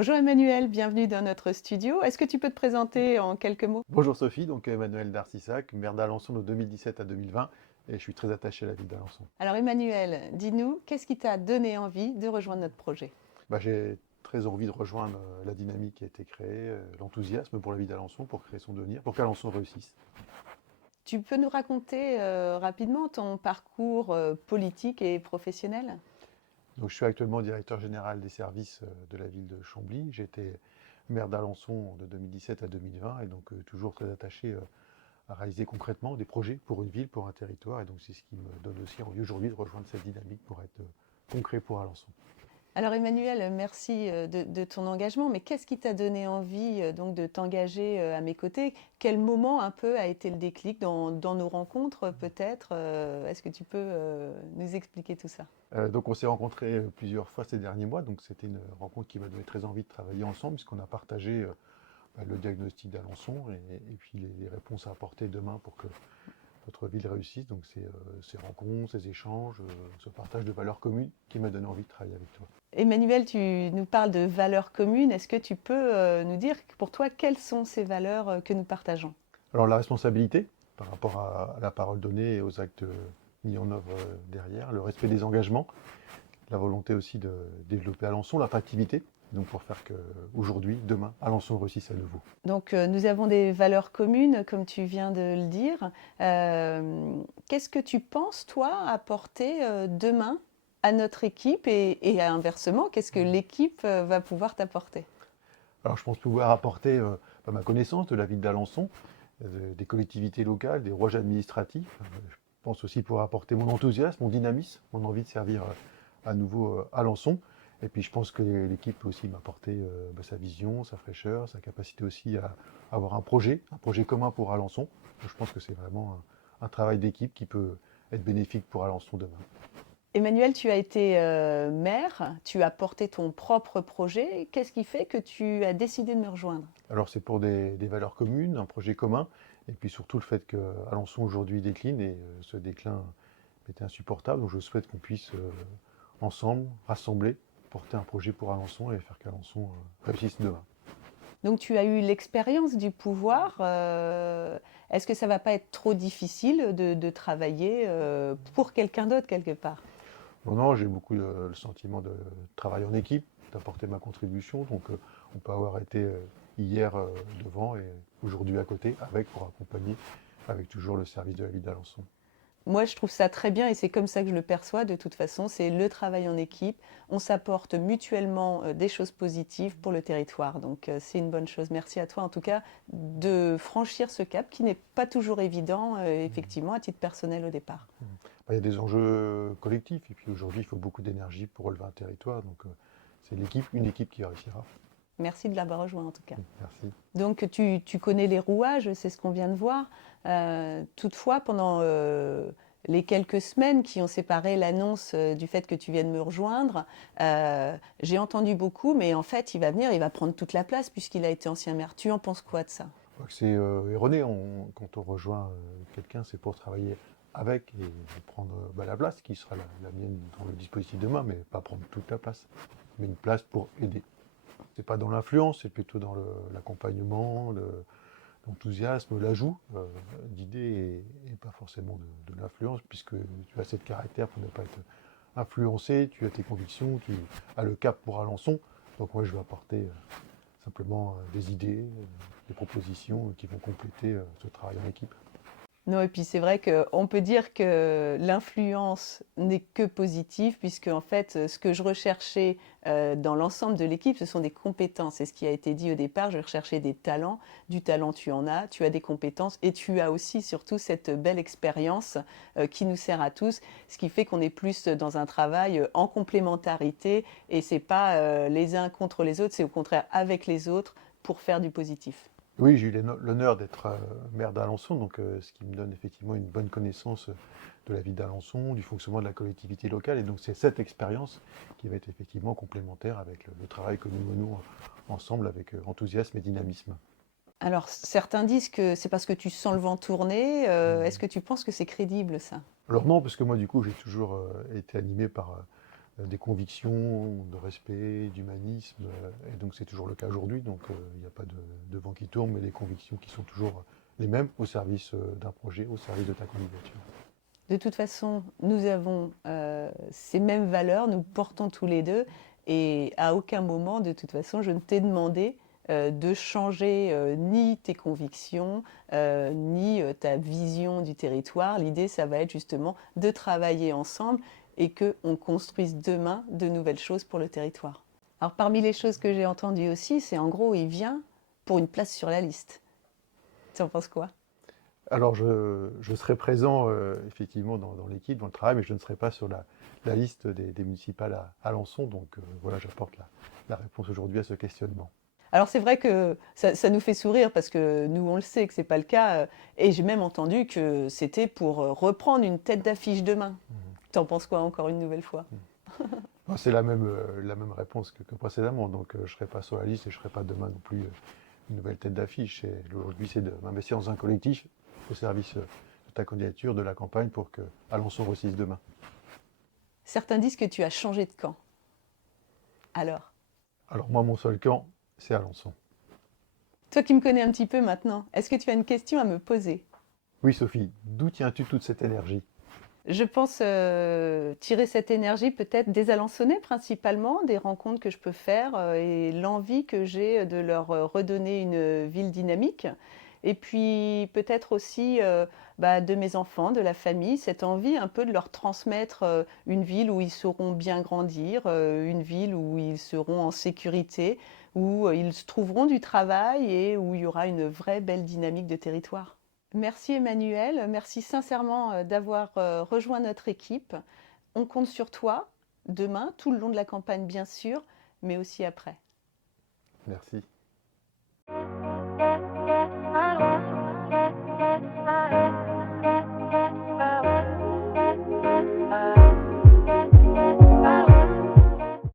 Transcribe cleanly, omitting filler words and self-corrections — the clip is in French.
Bonjour Emmanuel, bienvenue dans notre studio. Est-ce que tu peux te présenter en quelques mots? Bonjour Sophie, donc Emmanuel Darcissac, maire d'Alençon de 2017 à 2020 et je suis très attaché à la ville d'Alençon. Alors Emmanuel, dis-nous, qu'est-ce qui t'a donné envie de rejoindre notre projet? J'ai très envie de rejoindre la dynamique qui a été créée, l'enthousiasme pour la ville d'Alençon, pour créer son devenir, pour qu'Alençon réussisse. Tu peux nous raconter rapidement ton parcours politique et professionnel? Donc je suis actuellement directeur général des services de la ville de Chambly. J'étais maire d'Alençon de 2017 à 2020 et donc toujours très attaché à réaliser concrètement des projets pour une ville, pour un territoire. Et donc c'est ce qui me donne aussi envie aujourd'hui de rejoindre cette dynamique pour être concret pour Alençon. Alors Emmanuel, merci de ton engagement, mais qu'est-ce qui t'a donné envie donc de t'engager à mes côtés? Quel moment un peu a été le déclic dans nos rencontres peut-être? Est-ce que tu peux nous expliquer tout ça? Donc on s'est rencontrés plusieurs fois ces derniers mois, donc c'était une rencontre qui m'a donné très envie de travailler ensemble, puisqu'on a partagé le diagnostic d'Alençon et puis les réponses à apporter demain pour que notre ville réussisse. Donc c'est ces rencontres, ces échanges, ce partage de valeurs communes qui m'a donné envie de travailler avec toi. Emmanuel, tu nous parles de valeurs communes. Est-ce que tu peux nous dire pour toi quelles sont ces valeurs que nous partageons? Alors la responsabilité par rapport à la parole donnée et aux actes mis en œuvre derrière, le respect des engagements, la volonté aussi de développer Alençon, l'attractivité, donc pour faire qu'aujourd'hui, demain, Alençon réussisse à nouveau. Donc nous avons des valeurs communes, comme tu viens de le dire. Qu'est-ce que tu penses, toi, apporter demain à notre équipe et inversement, qu'est-ce que l'équipe va pouvoir t'apporter? Alors je pense pouvoir apporter ma connaissance de la ville d'Alençon, des collectivités locales, des rouages administratifs. Je pense aussi pouvoir apporter mon enthousiasme, mon dynamisme, mon envie de servir à nouveau Alençon. Et puis je pense que l'équipe peut aussi m'apporter sa vision, sa fraîcheur, sa capacité aussi à avoir un projet commun pour Alençon. Donc, je pense que c'est vraiment un travail d'équipe qui peut être bénéfique pour Alençon demain. Emmanuel, tu as été maire, tu as porté ton propre projet. Qu'est-ce qui fait que tu as décidé de me rejoindre? Alors c'est pour des valeurs communes, un projet commun, et puis surtout le fait que Alençon aujourd'hui décline et ce déclin était insupportable. Donc je souhaite qu'on puisse ensemble, rassembler, porter un projet pour Alençon et faire qu'Alençon réussisse demain. Donc tu as eu l'expérience du pouvoir. Est-ce que ça va pas être trop difficile de travailler pour quelqu'un d'autre quelque part? Non, non, j'ai beaucoup le sentiment de travailler en équipe, d'apporter ma contribution. Donc on peut avoir été hier devant et aujourd'hui à côté, avec pour accompagner, avec toujours le service de la ville d'Alençon. Moi, je trouve ça très bien et c'est comme ça que je le perçois de toute façon. C'est le travail en équipe. On s'apporte mutuellement des choses positives pour le territoire. Donc, c'est une bonne chose. Merci à toi, en tout cas, de franchir ce cap qui n'est pas toujours évident, effectivement, à titre personnel au départ. Il y a des enjeux collectifs et puis aujourd'hui il faut beaucoup d'énergie pour relever un territoire. Donc c'est une équipe qui réussira. Merci de l'avoir rejoint, en tout cas. Merci. Donc, tu connais les rouages, c'est ce qu'on vient de voir. Toutefois, pendant les quelques semaines qui ont séparé l'annonce du fait que tu viennes me rejoindre, j'ai entendu beaucoup, mais en fait, il va venir, il va prendre toute la place puisqu'il a été ancien maire. Tu en penses quoi de ça? Je crois que c'est erroné. Quand on rejoint quelqu'un, c'est pour travailler avec et prendre la place qui sera la mienne dans le dispositif demain, mais pas prendre toute la place, mais une place pour aider. C'est pas dans l'influence, c'est plutôt dans l'accompagnement, l'enthousiasme, l'ajout d'idées et pas forcément de l'influence, puisque tu as cette caractère pour ne pas être influencé, tu as tes convictions, tu as le cap pour Alençon. Donc moi je vais apporter simplement des idées, des propositions qui vont compléter ce travail en équipe. Non, et puis c'est vrai qu'on peut dire que l'influence n'est que positive, puisque en fait, ce que je recherchais dans l'ensemble de l'équipe, ce sont des compétences. C'est ce qui a été dit au départ, je recherchais des talents. Du talent, tu en as, tu as des compétences, et tu as aussi surtout cette belle expérience qui nous sert à tous, ce qui fait qu'on est plus dans un travail en complémentarité, et c'est pas les uns contre les autres, c'est au contraire avec les autres pour faire du positif. Oui, j'ai eu l'honneur d'être maire d'Alençon, donc ce qui me donne effectivement une bonne connaissance de la ville d'Alençon, du fonctionnement de la collectivité locale. Et donc c'est cette expérience qui va être effectivement complémentaire avec le travail que nous menons ensemble avec enthousiasme et dynamisme. Alors, certains disent que c'est parce que tu sens le vent tourner. Est-ce que tu penses que c'est crédible, ça? Alors non, parce que moi du coup j'ai toujours été animé par des convictions, de respect, d'humanisme. Et donc c'est toujours le cas aujourd'hui. Donc il n'y a pas de vent qui tourne, mais les convictions qui sont toujours les mêmes au service d'un projet, au service de ta candidature. De toute façon, nous avons ces mêmes valeurs, nous portons tous les deux, et à aucun moment, de toute façon, je ne t'ai demandé de changer ni tes convictions, ni ta vision du territoire. L'idée, ça va être justement de travailler ensemble et qu'on construise demain de nouvelles choses pour le territoire. Alors parmi les choses que j'ai entendues aussi, c'est en gros, il vient pour une place sur la liste. Tu en penses quoi? Alors je serai présent effectivement dans l'équipe, dans le travail, mais je ne serai pas sur la liste des municipales à Alençon. Donc voilà, j'apporte la réponse aujourd'hui à ce questionnement. Alors c'est vrai que ça nous fait sourire parce que nous on le sait que c'est pas le cas et j'ai même entendu que c'était pour reprendre une tête d'affiche demain. T'en penses quoi encore une nouvelle fois? Bon, c'est la même réponse que précédemment. Donc je ne serai pas sur la liste et je ne serai pas demain non plus une nouvelle tête d'affiche. Aujourd'hui, c'est de m'investir dans un collectif au service de ta candidature, de la campagne, pour que Alençon réussisse demain. Certains disent que tu as changé de camp. Alors, Alors moi, mon seul camp, c'est Alençon. toi qui me connais un petit peu maintenant, est-ce que tu as une question à me poser? Oui, Sophie, d'où tiens-tu toute cette énergie? Je pense tirer cette énergie peut-être des Alençonnais principalement, des rencontres que je peux faire et l'envie que j'ai de leur redonner une ville dynamique. Et puis peut-être aussi de mes enfants, de la famille, cette envie un peu de leur transmettre une ville où ils sauront bien grandir, une ville où ils seront en sécurité, où ils trouveront du travail et où il y aura une vraie belle dynamique de territoire. Merci Emmanuel, merci sincèrement d'avoir rejoint notre équipe. On compte sur toi demain, tout le long de la campagne bien sûr, mais aussi après. Merci.